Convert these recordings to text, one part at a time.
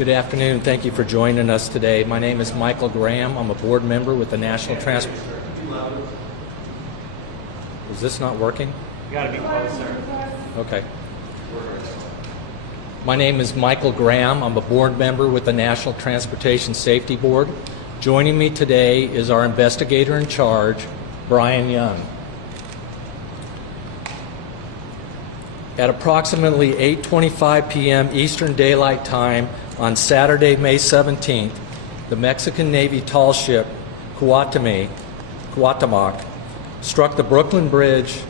Good afternoon. Thank you for joining us today. My name is Michael Graham. I'm a board member with the National Transport. Is this not working? You gotta be closer. Okay. My name is Michael Graham. I'm a board member with the National Transportation Safety Board. Joining me today is our investigator in charge, Brian Young. At approximately 8:25 p.m. Eastern Daylight Time on Saturday, May 17th, the Mexican Navy tall ship Cuauhtémoc struck the Brooklyn Bridge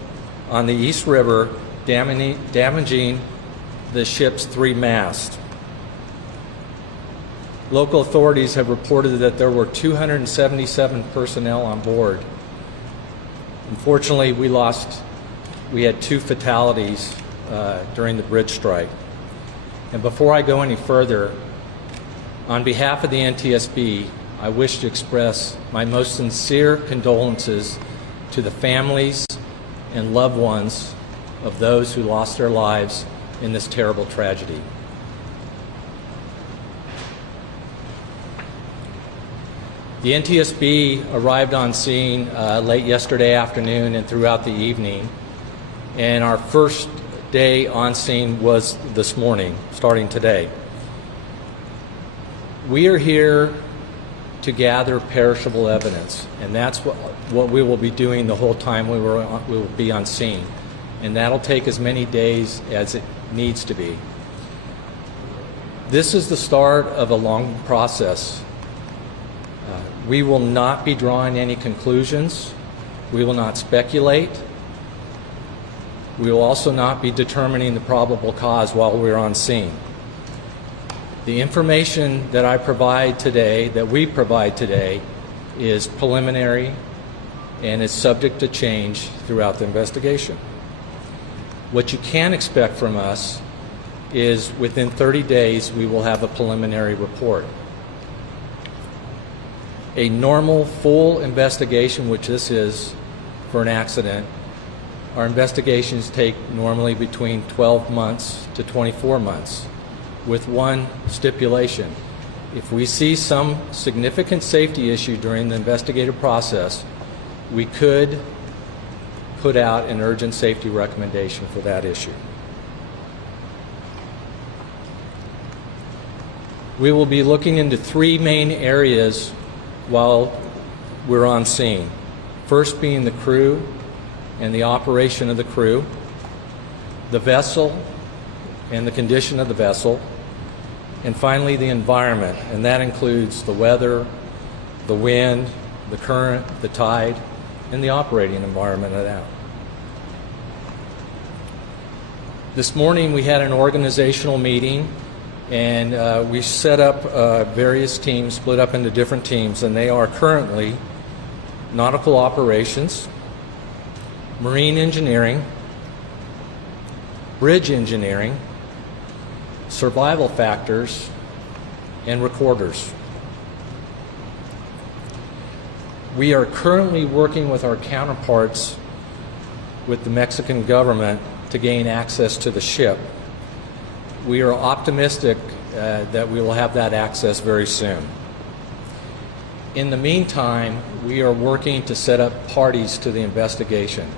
on the East River, damaging the ship's three masts. Local authorities have reported that there were 277 personnel on board. Unfortunately, we had two fatalities during the bridge strike. And before I go any further, on behalf of the NTSB, I wish to express my most sincere condolences to the families and loved ones of those who lost their lives in this terrible tragedy. The NTSB arrived on scene late yesterday afternoon and throughout the evening, and our first day on scene was this morning, starting today. We are here to gather perishable evidence, and that's what we will be doing the whole time we will be on scene, and that'll take as many days as it needs to be. This is the start of a long process. We will not be drawing any conclusions. We will not speculate. We will also not be determining the probable cause while we're on scene. The information that we provide today, is preliminary and is subject to change throughout the investigation. What you can expect from us is within 30 days we will have a preliminary report. A normal full investigation, which this is for an accident, our investigations take normally between 12 months to 24 months, with one stipulation. If we see some significant safety issue during the investigative process, we could put out an urgent safety recommendation for that issue. We will be looking into three main areas while we're on scene. First being the crew and the operation of the crew, the vessel and the condition of the vessel, and finally the environment, and that includes the weather, the wind, the current, the tide, and the operating environment of that. This morning we had an organizational meeting, and we set up various teams, split up into different teams, and they are currently nautical operations, marine engineering, bridge engineering, survival factors, and recorders. We are currently working with our counterparts with the Mexican government to gain access to the ship. We are optimistic that we will have that access very soon. In the meantime, we are working to set up parties to the investigation.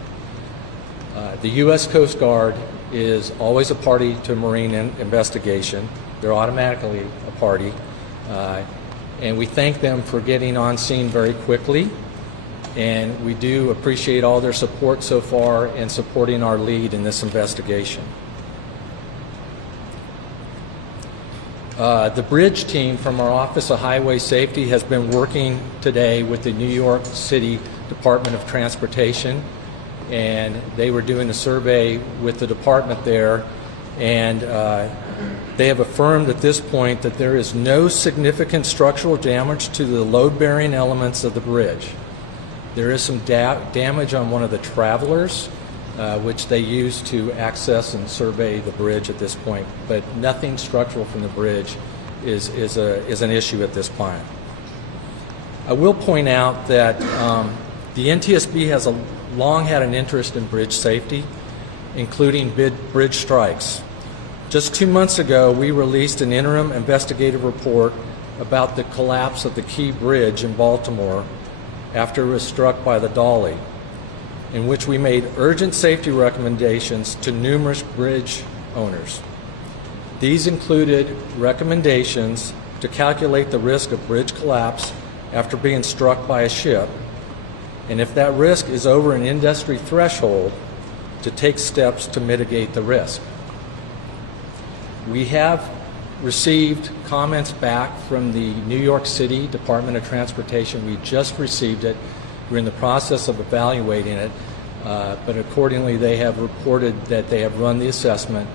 The U.S. Coast Guard is always a party to a marine investigation. They're automatically a party. And we thank them for getting on scene very quickly. And we do appreciate all their support so far in supporting our lead in this investigation. The bridge team from our Office of Highway Safety has been working today with the New York City Department of Transportation, and they were doing a survey with the department there, and they have affirmed at this point that there is no significant structural damage to the load-bearing elements of the bridge. There is some damage on one of the travelers, which they use to access and survey the bridge at this point, but nothing structural from the bridge is an issue at this point. I will point out that the NTSB has long had an interest in bridge safety, including bridge strikes. Just 2 months ago, we released an interim investigative report about the collapse of the Key Bridge in Baltimore after it was struck by the Dolly, in which we made urgent safety recommendations to numerous bridge owners. These included recommendations to calculate the risk of bridge collapse after being struck by a ship, and if that risk is over an industry threshold, to take steps to mitigate the risk. We have received comments back from the New York City Department of Transportation. We just received it. We're in the process of evaluating it, but accordingly they have reported that they have run the assessment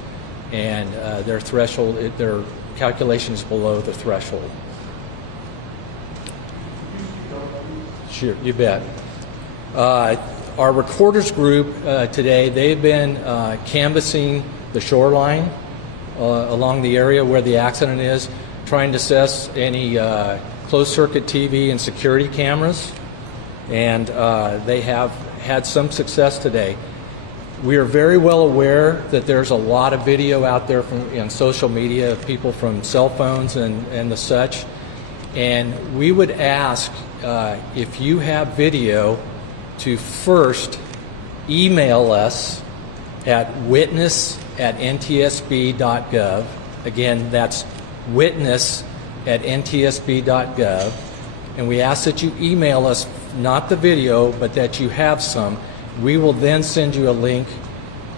and their threshold, their calculation is below the threshold. Sure, you bet. Our recorders group today, they've been canvassing the shoreline along the area where the accident is, trying to assess any closed-circuit TV and security cameras, and they have had some success today. We are very well aware that there's a lot of video out there in social media of people from cell phones and the such, and we would ask if you have video to first email us at witness@ntsb.gov. Again, that's witness@ntsb.gov. And we ask that you email us not the video, but that you have some. We will then send you a link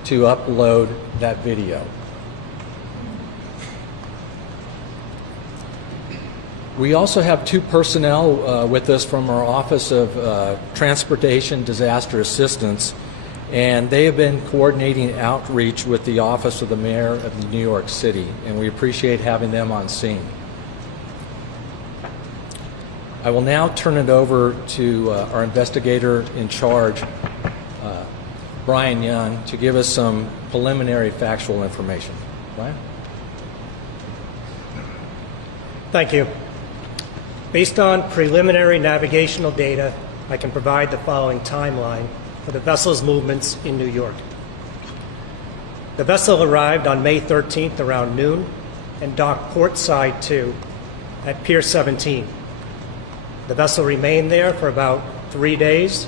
to upload that video. We also have two personnel with us from our Office of Transportation Disaster Assistance, and they have been coordinating outreach with the Office of the Mayor of New York City, and we appreciate having them on scene. I will now turn it over to our investigator in charge, Brian Young, to give us some preliminary factual information. Brian? Thank you. Based on preliminary navigational data, I can provide the following timeline for the vessel's movements in New York. The vessel arrived on May 13th around noon and docked port side 2 at Pier 17. The vessel remained there for about 3 days,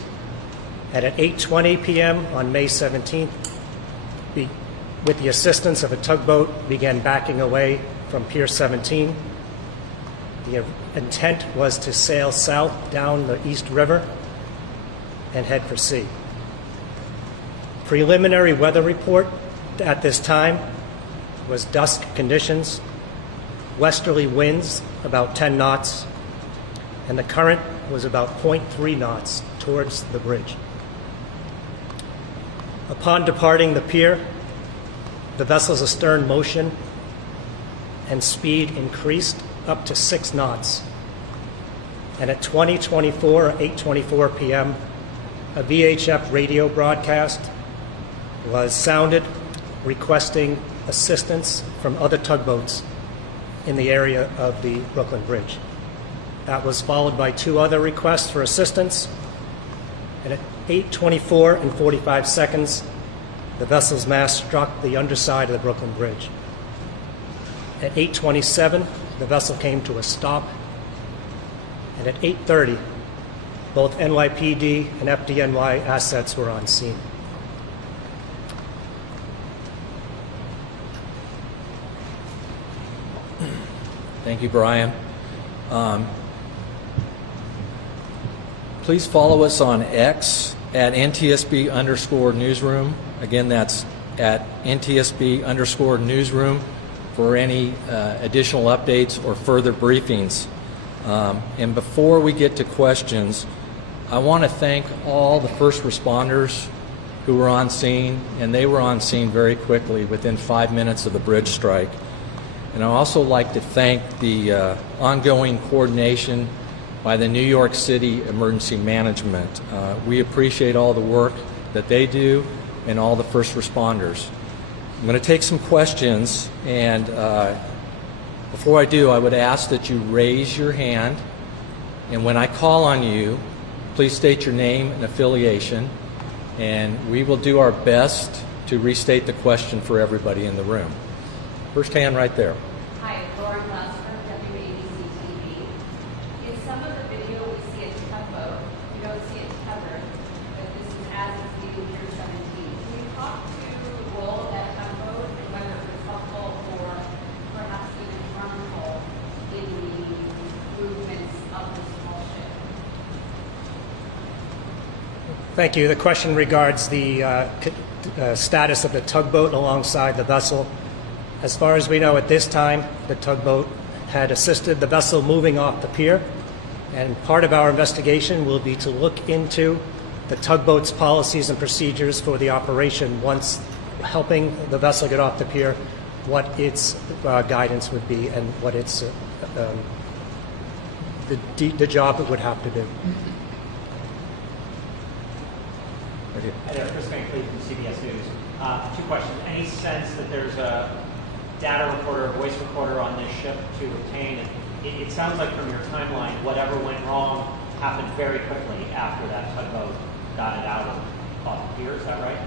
and at 8:20 p.m. on May 17th, with the assistance of a tugboat, began backing away from Pier 17. The intent was to sail south down the East River and head for sea. Preliminary weather report at this time was dusk conditions, westerly winds about 10 knots, and the current was about 0.3 knots towards the bridge. Upon departing the pier, the vessel's astern motion and speed increased up to 6 knots. And at 8:24 p.m., a VHF radio broadcast was sounded requesting assistance from other tugboats in the area of the Brooklyn Bridge. That was followed by 2 other requests for assistance. And at 8:24 and 45 seconds, the vessel's mast struck the underside of the Brooklyn Bridge. At 8:27, the vessel came to a stop. And at 8:30, both NYPD and FDNY assets were on scene. Thank you, Brian. Please follow us on X at NTSB_newsroom. Again, that's at NTSB_newsroom for any additional updates or further briefings. And before we get to questions, I want to thank all the first responders who were on scene, and they were on scene very quickly within 5 minutes of the bridge strike. And I'd also like to thank the ongoing coordination by the New York City Emergency Management. We appreciate all the work that they do and all the first responders. I'm going to take some questions, and before I do, I would ask that you raise your hand, and when I call on you, please state your name and affiliation, and we will do our best to restate the question for everybody in the room. First hand right there. Hi, Lauren Luster, WABC TV. In some of the video, we see a tugboat. We don't see it covered, but this is as it's leaving Pier 17. Can you talk to the role of that tugboat and whether it was helpful or perhaps even harmful in the movements of the small ship? Thank you. The question regards the status of the tugboat alongside the vessel. As far as we know at this time, the tugboat had assisted the vessel moving off the pier, and part of our investigation will be to look into the tugboat's policies and procedures for the operation once helping the vessel get off the pier, what its guidance would be and what its the job it would have to do. Right here. Hi there, Chris Van Cleve from CBS News. Two questions. Any sense that there's a data recorder, a voice recorder on this ship to obtain? It sounds like from your timeline, whatever went wrong happened very quickly after that tugboat got it out of off the pier. Is that right?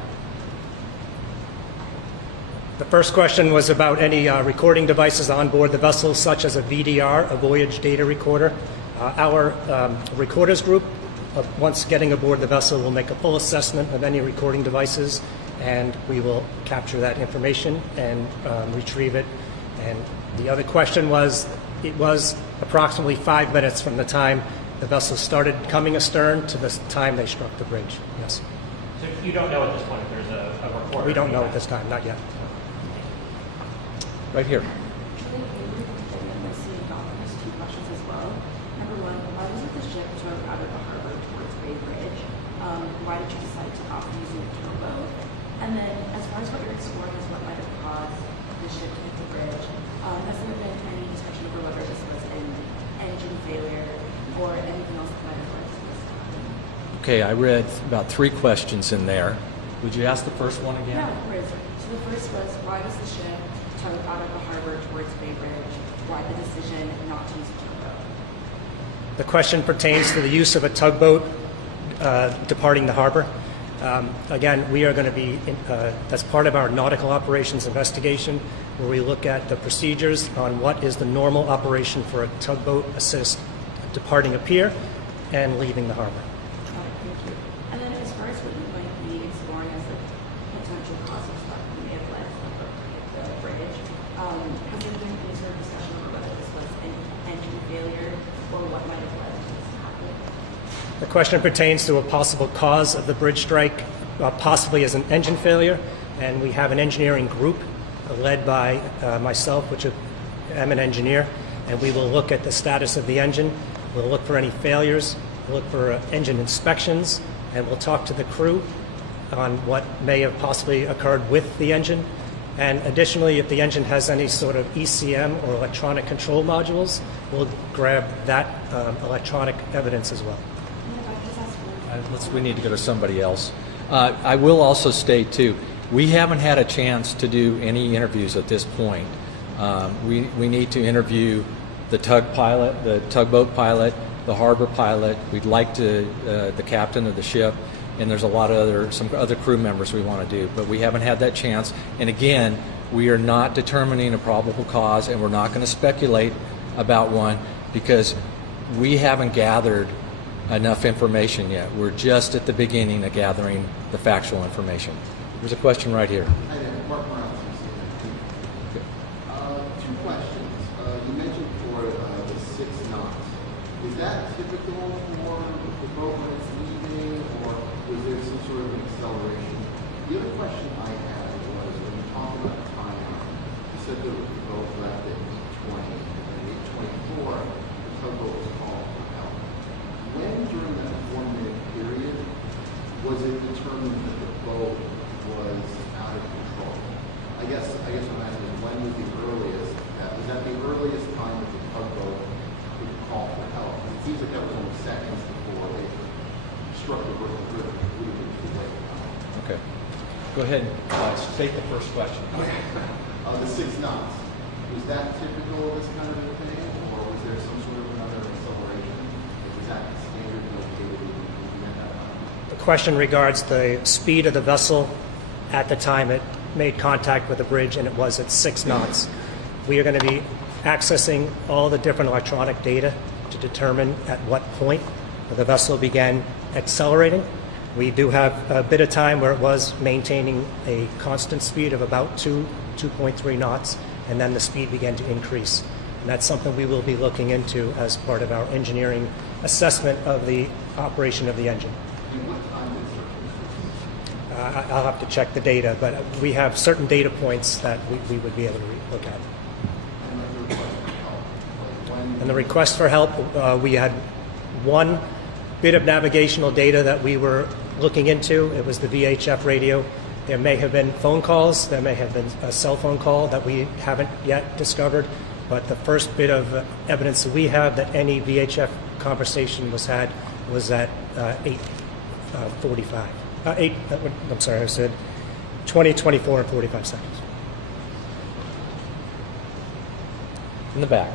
The first question was about any recording devices on board the vessel, such as a VDR, a voyage data recorder. Our recorders group, once getting aboard the vessel, will make a full assessment of any recording devices, and we will capture that information and retrieve it. And the other question was, it was approximately 5 minutes from the time the vessel started coming astern to the time they struck the bridge. Yes. So you don't know at this point if there's a recorder? We don't know at this time, not yet. Right here. Two questions as well. Number one, why wasn't the ship towed out of the harbor towards Bay Bridge? Why did you decide to opt using a towboat? And then, as far as what you're exploring is what might have caused the ship to hit the bridge, has there been any discussion over whether this was an engine failure or anything else that might have led to this happening? Okay, I read about 3 questions in there. Would you ask the first one again? Yeah, of course. So the first was, why was the ship towed out of the harbor towards Bay Bridge? Why the decision not to use a towboat? The question pertains to the use of a tugboat departing the harbor. Again, we are going to be, as part of our nautical operations investigation, where we look at the procedures on what is the normal operation for a tugboat assist departing a pier and leaving the harbor. Thank you. And then as far as what you might be exploring as the potential causes that may have led to the bridge, has there been any sort of discussion over whether this was an engine failure or what might have led to this happening? The question pertains to a possible cause of the bridge strike, possibly as an engine failure, and we have an engineering group led by myself, which am an engineer, and we will look at the status of the engine. We'll look for any failures, we'll look for engine inspections, and we'll talk to the crew on what may have possibly occurred with the engine. And additionally, if the engine has any sort of ECM or electronic control modules, we'll grab that electronic evidence as well. We need to go to somebody else. I will also state, too, we haven't had a chance to do any interviews at this point. We need to interview the tugboat pilot, the harbor pilot. We'd like to, the captain of the ship, and there's a lot of some other crew members we want to do, but we haven't had that chance. And again, we are not determining a probable cause, and we're not going to speculate about one because we haven't gathered enough information yet. We're just at the beginning of gathering the factual information. There's a question right here. Hi there, Mark Morales. Two questions. You mentioned for the 6 knots. Is that typical for the boat when it's leaving, or was there some sort of an acceleration? The other question I had was when you talk about timeout, you said the boat left at 20, and at 8:24, the tugboat was called for help. When during that 4-minute period was it determined that the boat was out of control? I guess what I'm asking is when was the earliest? Was that the earliest time that the tugboat could call for help? It seems like that was only seconds before they struck the river to the lake. Okay. Go ahead and state the first question. The 6 knots. Was that typical of this kind of a thing, or was there some sort of another acceleration? Was that standard located at that time? The question regards the speed of the vessel at the time it made contact with the bridge, and it was at 6 knots. We are going to be accessing all the different electronic data to determine at what point the vessel began accelerating. We do have a bit of time where it was maintaining a constant speed of about 2.3 knots, and then the speed began to increase. And that's something we will be looking into as part of our engineering assessment of the operation of the engine. I'll have to check the data, but we have certain data points that we would be able to look at. And the request for help, we had one bit of navigational data that we were looking into. It was the VHF radio. There may have been phone calls. There may have been a cell phone call that we haven't yet discovered. But the first bit of evidence that we have that any VHF conversation was had was at 8:45. I'm sorry, I said 20:24 and 45 seconds. In the back.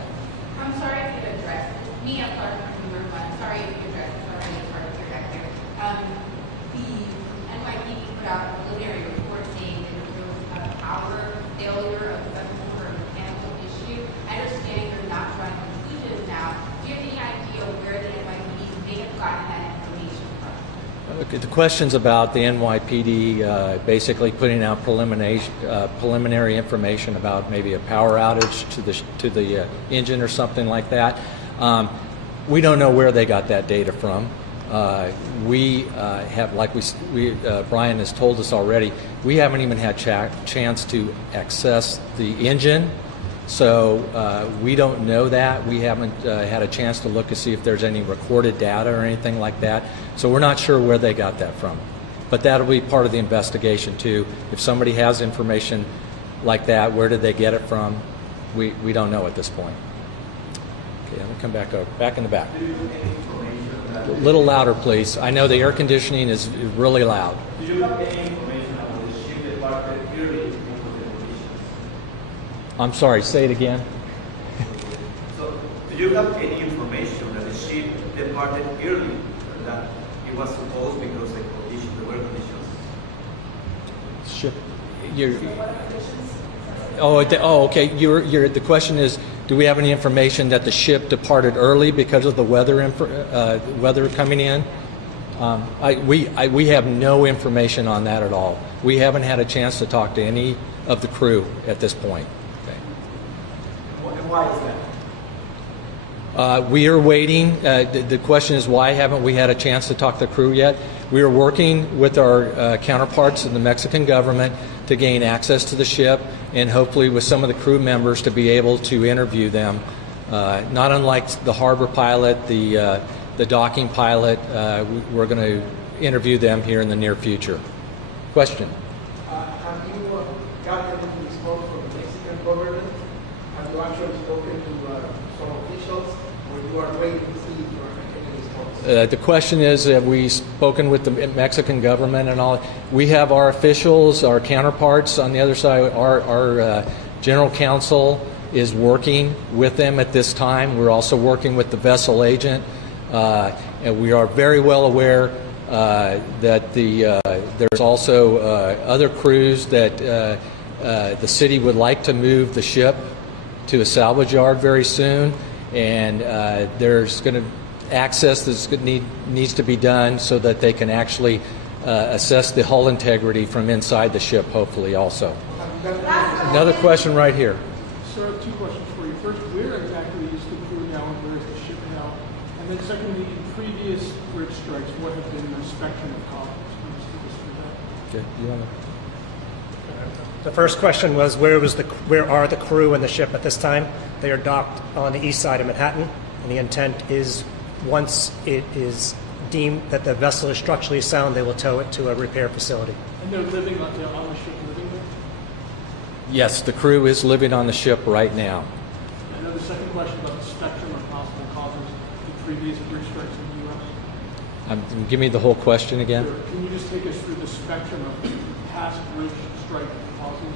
I'm sorry if you addressed this. Me, I'm sorry I'm sorry if you addressed this already as part of your back there. The NYPD put out a preliminary report saying that there was a power failure of some sort of mechanical issue. I understand you're not drawing conclusions now. Do you have any idea where the NYPD may have gotten that information from? The question's about the NYPD basically putting out preliminary information about maybe a power outage to the engine or something like that. We don't know where they got that data from. We have, like Brian has told us already, we haven't even had chance to access the engine. So we don't know that. We haven't had a chance to look to see if there's any recorded data or anything like that. So we're not sure where they got that from. But that'll be part of the investigation too. If somebody has information like that, where did they get it from? We don't know at this point. Okay, let me come back up. Back in the back. A little louder, please. I know the air conditioning is really loud. Do you have any information about the ship departed early into the conditions? I'm sorry, say it again. So, do you have any information that the ship departed early, that it was supposed because the weather conditions? Ship. Okay. The question is, do we have any information that the ship departed early because of the weather coming in? We have no information on that at all. We haven't had a chance to talk to any of the crew at this point. And why is that? We are waiting. The question is, why haven't we had a chance to talk to the crew yet? We are working with our counterparts in the Mexican government to gain access to the ship, and hopefully with some of the crew members to be able to interview them. Not unlike the harbor pilot, the docking pilot, we're going to interview them here in the near future. Question? Have you gotten any response from the Mexican government? Have you actually spoken to some officials, or you are waiting to see if you are getting any response? The question is, have we spoken with the Mexican government and all? We have our officials, our counterparts on the other side. Our general counsel is working with them at this time. We're also working with the vessel agent, and we are very well aware that there's also other crews that the city would like to move the ship to a salvage yard very soon, and there's going to access that needs to be done so that they can actually assess the hull integrity from inside the ship, hopefully also. Another question right here. Sir, I have two questions for you. First, where exactly is the crew now and where is the ship now? And then secondly, in previous bridge strikes, what have been the spectrum of cause? Okay, you want to? The first question was where are the crew and the ship at this time? They are docked on the east side of Manhattan, and the intent is once it is deemed that the vessel is structurally sound, they will tow it to a repair facility. And they're living on the ship, living there? Yes, the crew is living on the ship right now. I know the second question about the spectrum of possible causes in previous bridge strikes in the U.S. Give me the whole question again. Sure. Can you just take us through the spectrum of past bridge strike causes?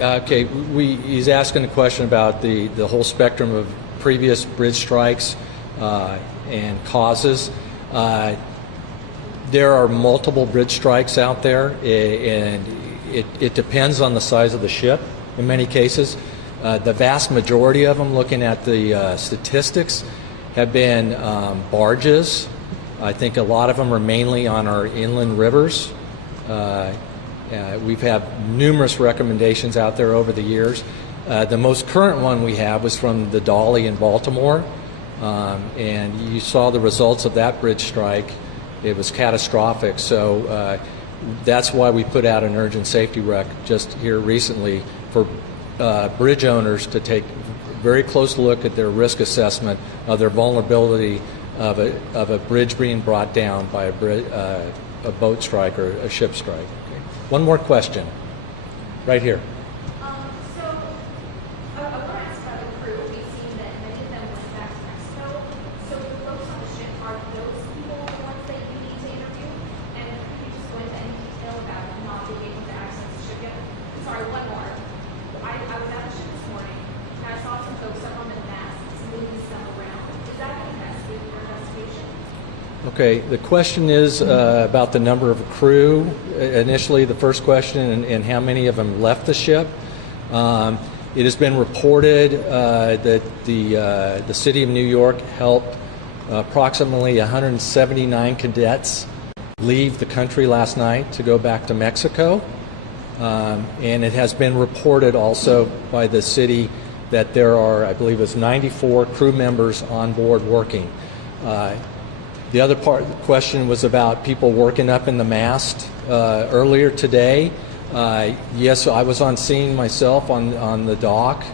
Okay, he's asking a question about the whole spectrum of previous bridge strikes and causes. There are multiple bridge strikes out there, and it depends on the size of the ship in many cases. The vast majority of them, looking at the statistics, have been barges. I think a lot of them are mainly on our inland rivers. We've had numerous recommendations out there over the years. The most current one we have was from the Dolly in Baltimore, and you saw the results of that bridge strike. It was catastrophic, so that's why we put out an urgent safety rec just here recently for bridge owners to take a very close look at their risk assessment of their vulnerability of a bridge being brought down by a boat strike or a ship strike. Okay. One more question, right here. So, I want to ask about the crew. We've seen that many of them went back to Mexico. So, the folks on the ship, are those people the ones that you need to interview? And could you just go into any detail about not being able to access the ship yet? Sorry, one more. I was at the ship this morning, and I saw some folks up on the masts moving some around. Is that an investigation? Okay, the question is about the number of crew. Initially, the first question, and how many of them left the ship. It has been reported that the city of New York helped approximately 179 cadets leave the country last night to go back to Mexico. And it has been reported also by the city that there are, I believe it's 94 crew members on board working. The other part of the question was about people working up in the mast earlier today. Yes, I was on scene myself on the dock.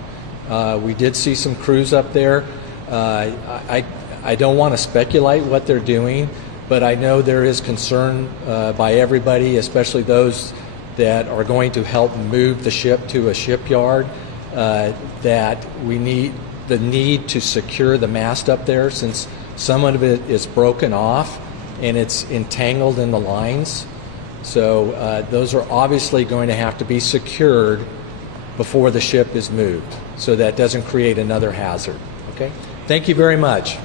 We did see some crews up there. I don't want to speculate what they're doing, but I know there is concern by everybody, especially those that are going to help move the ship to a shipyard, that we need to secure the mast up there, since some of it is broken off and it's entangled in the lines. So those are obviously going to have to be secured before the ship is moved, so that doesn't create another hazard. Okay? Thank you very much.